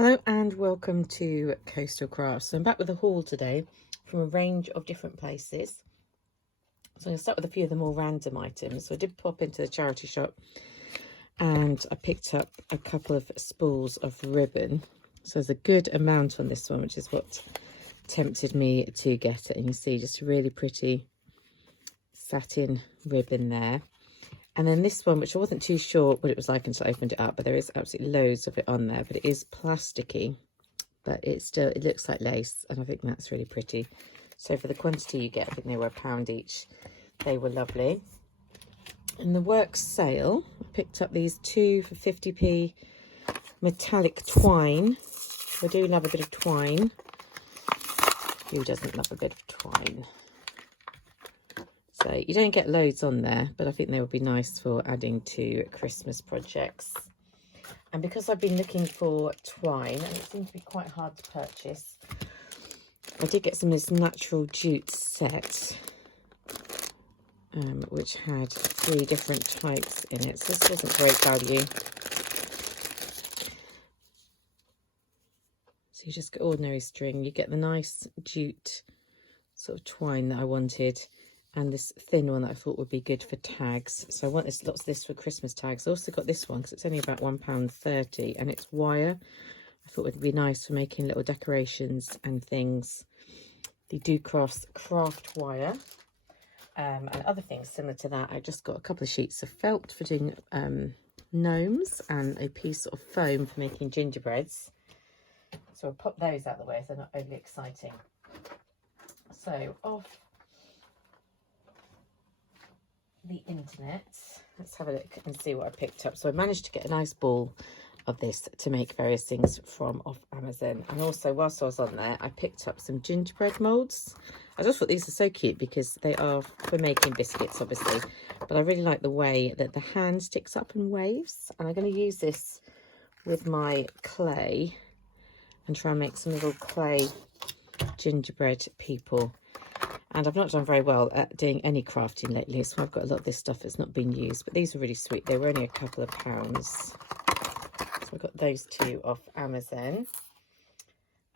Hello and welcome to Coastal Crafts. So I'm back with a haul today from a range of different places. So I'm going to start with a few of the more random items. So I did pop into the charity shop and I picked up a couple of spools of ribbon. So there's a good amount on this one, which is what tempted me to get it. And you see just a really pretty satin ribbon there. And then this one, which I wasn't too sure what it was like until I opened it up, but there is absolutely loads of it on there, but it is plasticky, but it looks like lace, and I think that's really pretty. So for the quantity you get, I think they were £1 each. They were lovely. In the works sale, I picked up these two for 50p metallic twine. I do love a bit of twine. Who doesn't love a bit of twine? So you don't get loads on there, but I think they would be nice for adding to Christmas projects. And because I've been looking for twine, and it seems to be quite hard to purchase, I did get some of this natural jute set, which had 3 different types in it. So this wasn't great value. So you just get ordinary string. You get the nice jute sort of twine that I wanted, and this thin one that I thought would be good for tags. So I want lots of this for Christmas tags. I also got this one because it's only about £1.30 and it's wire. I thought it would be nice for making little decorations and things. The Crafts craft wire and other things similar to that. I just got a couple of sheets of felt for doing gnomes and a piece of foam for making gingerbreads. So I'll pop those out of the way so they're not overly exciting. So off the internet, let's have a look and see what I picked up. So I managed to get a nice ball of this to make various things from off Amazon, and also whilst I was on there I picked up some gingerbread molds. I just thought these are so cute because they are for making biscuits obviously, but I really like the way that the hand sticks up and waves, and I'm going to use this with my clay and try and make some little clay gingerbread people. And I've not done very well at doing any crafting lately, so I've got a lot of this stuff that's not been used. But these are really sweet. They were only a couple of pounds. So I got those 2 off Amazon.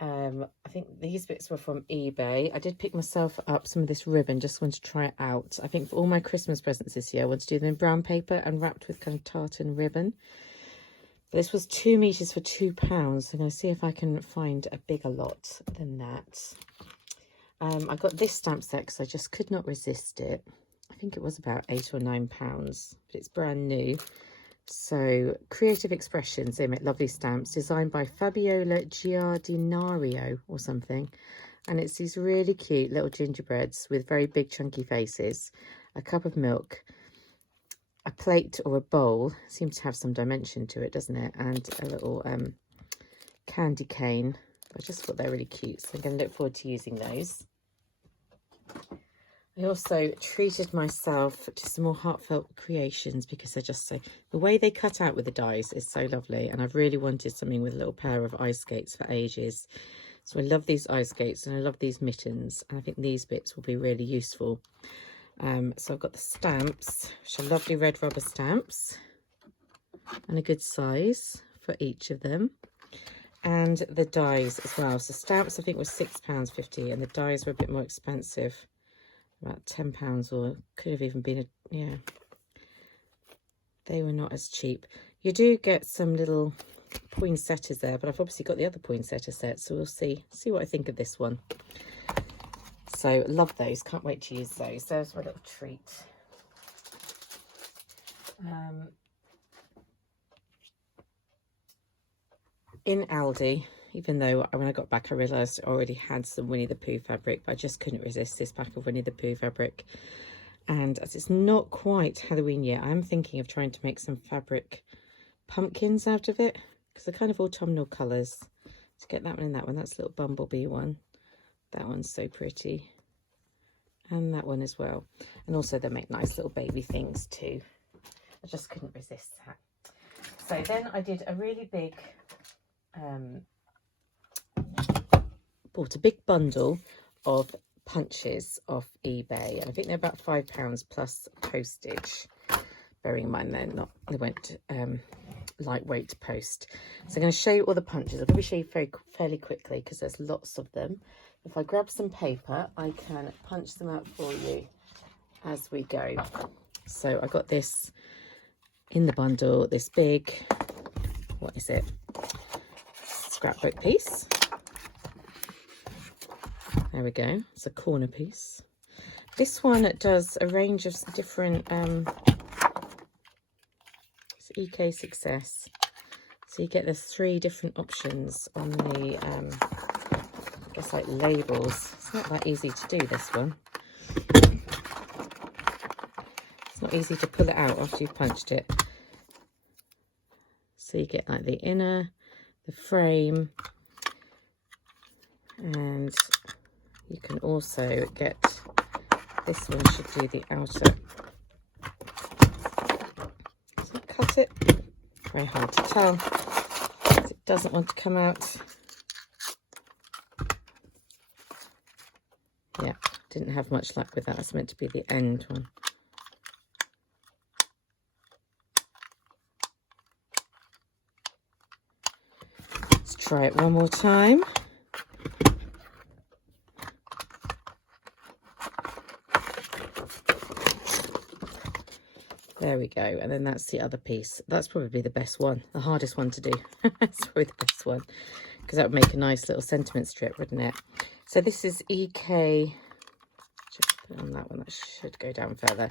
I think these bits were from eBay. I did pick myself up some of this ribbon, just wanted to try it out. I think for all my Christmas presents this year, I want to do them in brown paper and wrapped with kind of tartan ribbon. But this was 2 meters for £2. I'm going to see if I can find a bigger lot than that. I got this stamp set because I just could not resist it. I think it was about £8 or £9, but it's brand new. So Creative Expressions, they make lovely stamps designed by Fabiola Giardinario or something. And it's these really cute little gingerbreads with very big chunky faces, a cup of milk, a plate or a bowl, seems to have some dimension to it, doesn't it? And a little candy cane. I just thought they're really cute, so I'm going to look forward to using those. I also treated myself to some more heartfelt creations because they're just so, the way they cut out with the dies is so lovely, and I've really wanted something with a little pair of ice skates for ages. So I love these ice skates and I love these mittens, and I think these bits will be really useful. So I've got the stamps, which are lovely red rubber stamps, and a good size for each of them. And the dies as well. So stamps I think was £6.50 and the dies were a bit more expensive, about £10, or could have even been yeah, they were not as cheap. You do get some little poinsettias there, but I've obviously got the other poinsettia set, so we'll see what I think of this one. So love those, can't wait to use those. There's my little treat. In Aldi, even though when I got back I realised I already had some Winnie the Pooh fabric, but I just couldn't resist this pack of Winnie the Pooh fabric. And as it's not quite Halloween yet, I'm thinking of trying to make some fabric pumpkins out of it, because they're kind of autumnal colours. So get that one and that one. That's a little bumblebee one. That one's so pretty. And that one as well. And also they make nice little baby things too. I just couldn't resist that. So then I did a really big... bought a big bundle of punches off eBay, and I think they're about £5 plus postage. Bearing in mind they won't lightweight post. So I'm going to show you all the punches. I'm going to show you fairly quickly because there's lots of them. If I grab some paper, I can punch them out for you as we go. So I got this in the bundle, this big, what is it, scrapbook piece. There we go, it's a corner piece. This one does a range of different, it's EK Success. So you get the 3 different options on the, I guess like labels. It's not that easy to do, this one. It's not easy to pull it out after you've punched it. So you get like the inner, the frame, and you can also get, this one should do the outer. Does it cut it? Very hard to tell. It doesn't want to come out. Yeah, didn't have much luck with that. It's meant to be the end one. Let's try it one more time. There we go, and then that's the other piece. That's probably the best one, the hardest one to do. That's probably the best one, because that would make a nice little sentiment strip, wouldn't it? So this is EK, just put it on that one, that should go down further.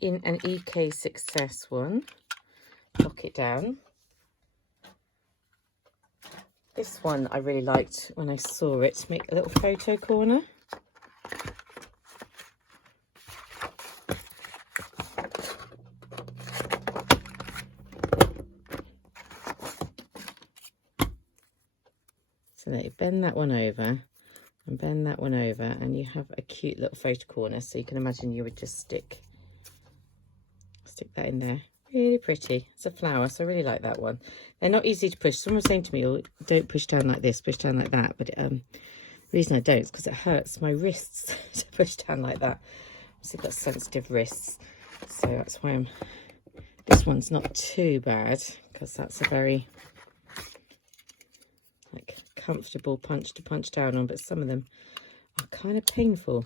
In an EK Success one, lock it down. This one I really liked when I saw it, to make a little photo corner. So there, you bend that one over and bend that one over, and you have a cute little photo corner. So you can imagine you would just stick that in there. Really pretty. It's a flower, so I really like that one. They're not easy to push. Someone was saying to me, oh, don't push down like this, push down like that. But the reason I don't is because it hurts my wrists to push down like that. I've got sensitive wrists, so that's why this one's not too bad, because that's a very comfortable punch to punch down on, but some of them are kind of painful.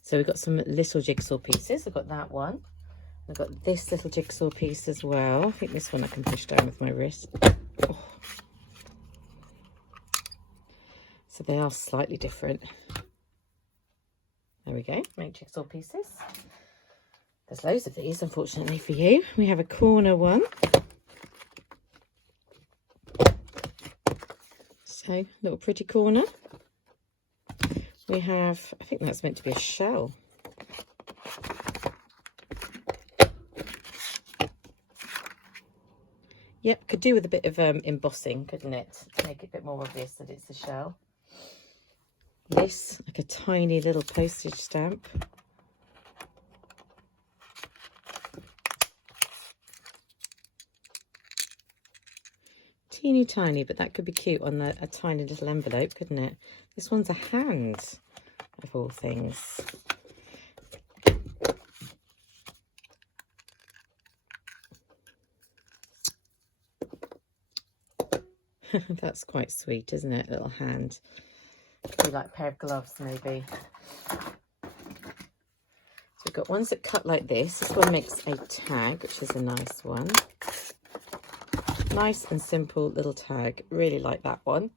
So we've got some little jigsaw pieces. I've got that one. I've got this little jigsaw piece as well. I think this one I can push down with my wrist. Oh. So they are slightly different. There we go, make jigsaw pieces. There's loads of these, unfortunately for you. We have a corner one. So, little pretty corner. We have, I think that's meant to be a shell. Yep, could do with a bit of embossing, couldn't it? To make it a bit more obvious that it's a shell. This, like a tiny little postage stamp. Teeny tiny, but that could be cute on a tiny little envelope, couldn't it? This one's a hand, of all things. That's quite sweet, isn't it? Little hand. Could be like a pair of gloves, maybe. So we've got ones that cut like this. This one makes a tag, which is a nice one. Nice and simple little tag. Really like that one.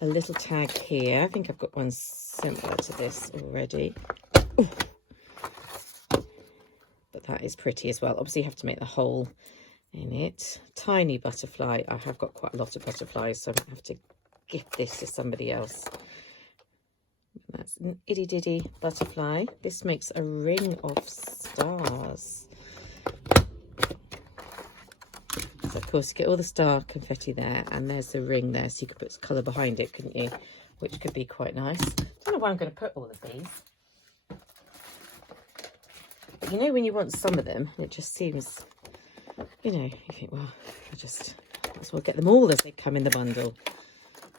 A little tag here. I think I've got one similar to this already. Ooh. But that is pretty as well. Obviously you have to make the hole in it. Tiny butterfly. I have got quite a lot of butterflies, so I have to gift this to somebody else. That's an itty ditty butterfly. This makes a ring of stars. So of course you get all the star confetti there, and there's the ring there, so you could put colour behind it, couldn't you? Which could be quite nice. Don't know where I'm going to put all of these. But you know when you want some of them, it just seems, you know, you think, well, I just might as well get them all as they come in the bundle.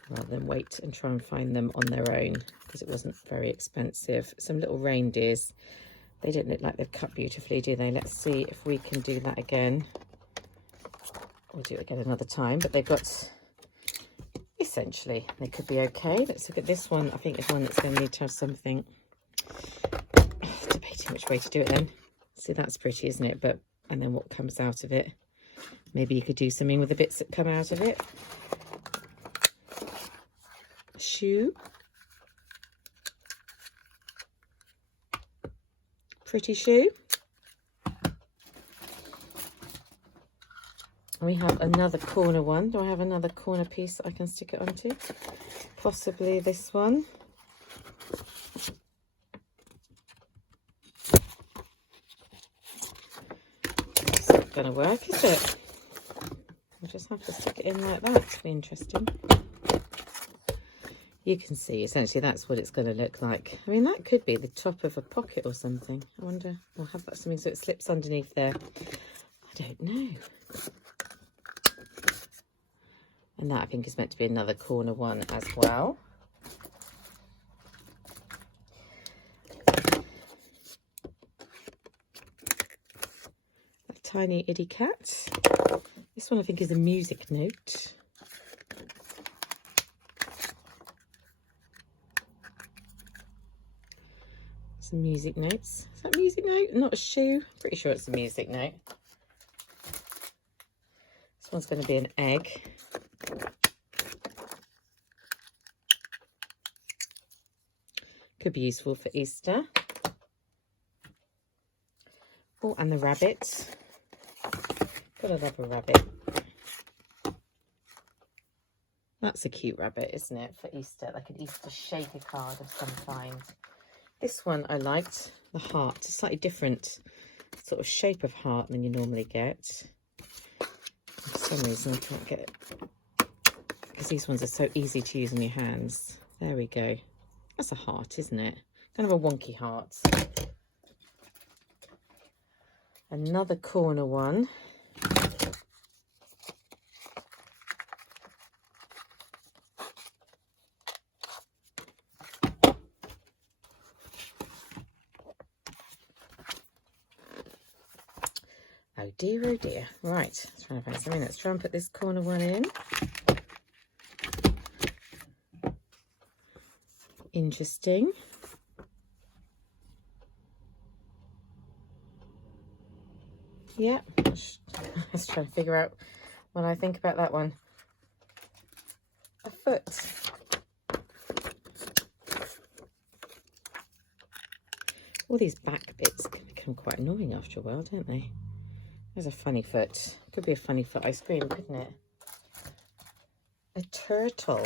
rather than wait and try and find them on their own, because it wasn't very expensive. Some little reindeers. They don't look like they've cut beautifully, do they? Let's see if we can do that again. We'll do it again another time, but they've got, essentially, they could be okay. Let's look at this one. I think it's one that's going to need to have something. Debating which way to do it then. See, that's pretty, isn't it? But, and then what comes out of it. Maybe you could do something with the bits that come out of it. Shoe. Pretty shoe. We have another corner one. Do I have another corner piece that I can stick it onto? Possibly this one. It's not going to work, is it? We'll just have to stick it in like that. It'll be interesting. You can see, essentially, that's what it's going to look like. I mean, that could be the top of a pocket or something. I wonder, I'll have that something so it slips underneath there. I don't know. And that, I think, is meant to be another corner one as well. A tiny itty cat. This one, I think, is a music note. Some music notes. Is that a music note? Not a shoe. Pretty sure it's a music note. This one's going to be an egg. Could be useful for Easter. Oh, and the rabbit. Gotta love a rabbit. That's a cute rabbit, isn't it, for Easter? Like an Easter shaker card of some kind. This one I liked, the heart. It's a slightly different sort of shape of heart than you normally get. For some reason I can't get it, because these ones are so easy to use in your hands. There we go. That's a heart, isn't it? Kind of a wonky heart. Another corner one. Oh dear, oh dear. Right, let's try and find something. Let's try and put this corner one in. Interesting. Yeah, let's try and figure out what I think about that one. A foot. All these back bits can become quite annoying after a while, don't they? There's a funny foot. Could be a funny foot ice cream, couldn't it? A turtle.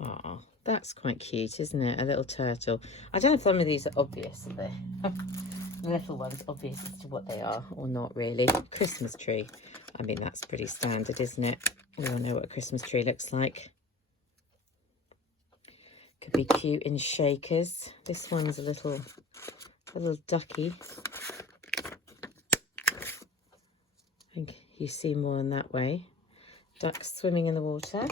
Oh, that's quite cute, isn't it? A little turtle. I don't know if some of these are obvious. The little ones, obvious as to what they are or not really. Christmas tree. I mean, that's pretty standard, isn't it? We all know what a Christmas tree looks like. Could be cute in shakers. This one's a little ducky. I think you see more in that way. Ducks swimming in the water.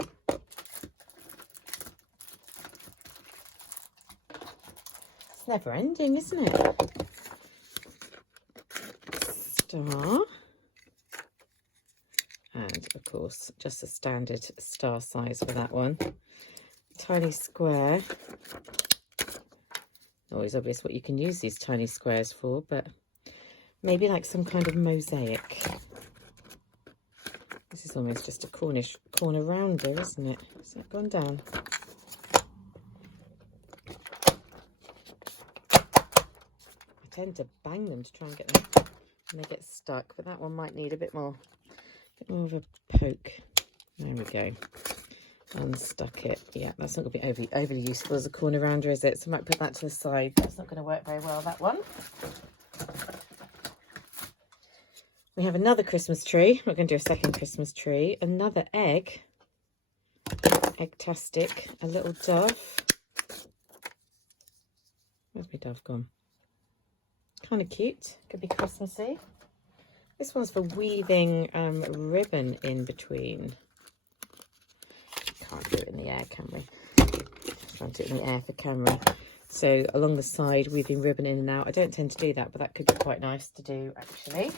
It's never ending, isn't it? Star. And of course, just a standard star size for that one. Tiny square. Always obvious what you can use these tiny squares for, but maybe like some kind of mosaic. This is almost just a corner rounder, isn't it? Has that gone down? I tend to bang them to try and get them and they get stuck, but that one might need a bit more of a poke. There we go. Unstuck it. Yeah, that's not going to be overly useful as a corner rounder, is it? So I might put that to the side. That's not going to work very well, that one. We have another Christmas tree. We're going to do a second Christmas tree. Another egg. Egg-tastic. A little dove. Where's my dove gone? kind of cute. Could be Christmassy. This one's for weaving ribbon in between. Can't do it in the air, can we? Trying to do it in the air for camera. So along the side, weaving ribbon in and out. I don't tend to do that, but that could be quite nice to do actually.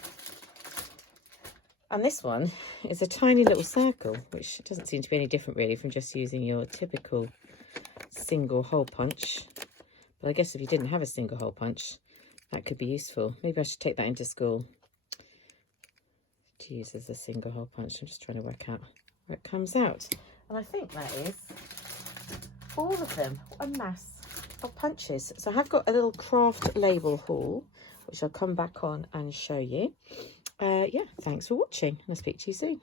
And this one is a tiny little circle, which doesn't seem to be any different really from just using your typical single hole punch. But I guess if you didn't have a single hole punch, that could be useful. Maybe I should take that into school to use as a single hole punch. I'm just trying to work out where it comes out. And I think that is all of them. What a mass of punches. So I have got a little craft label haul, which I'll come back on and show you. Yeah, thanks for watching. I'll speak to you soon.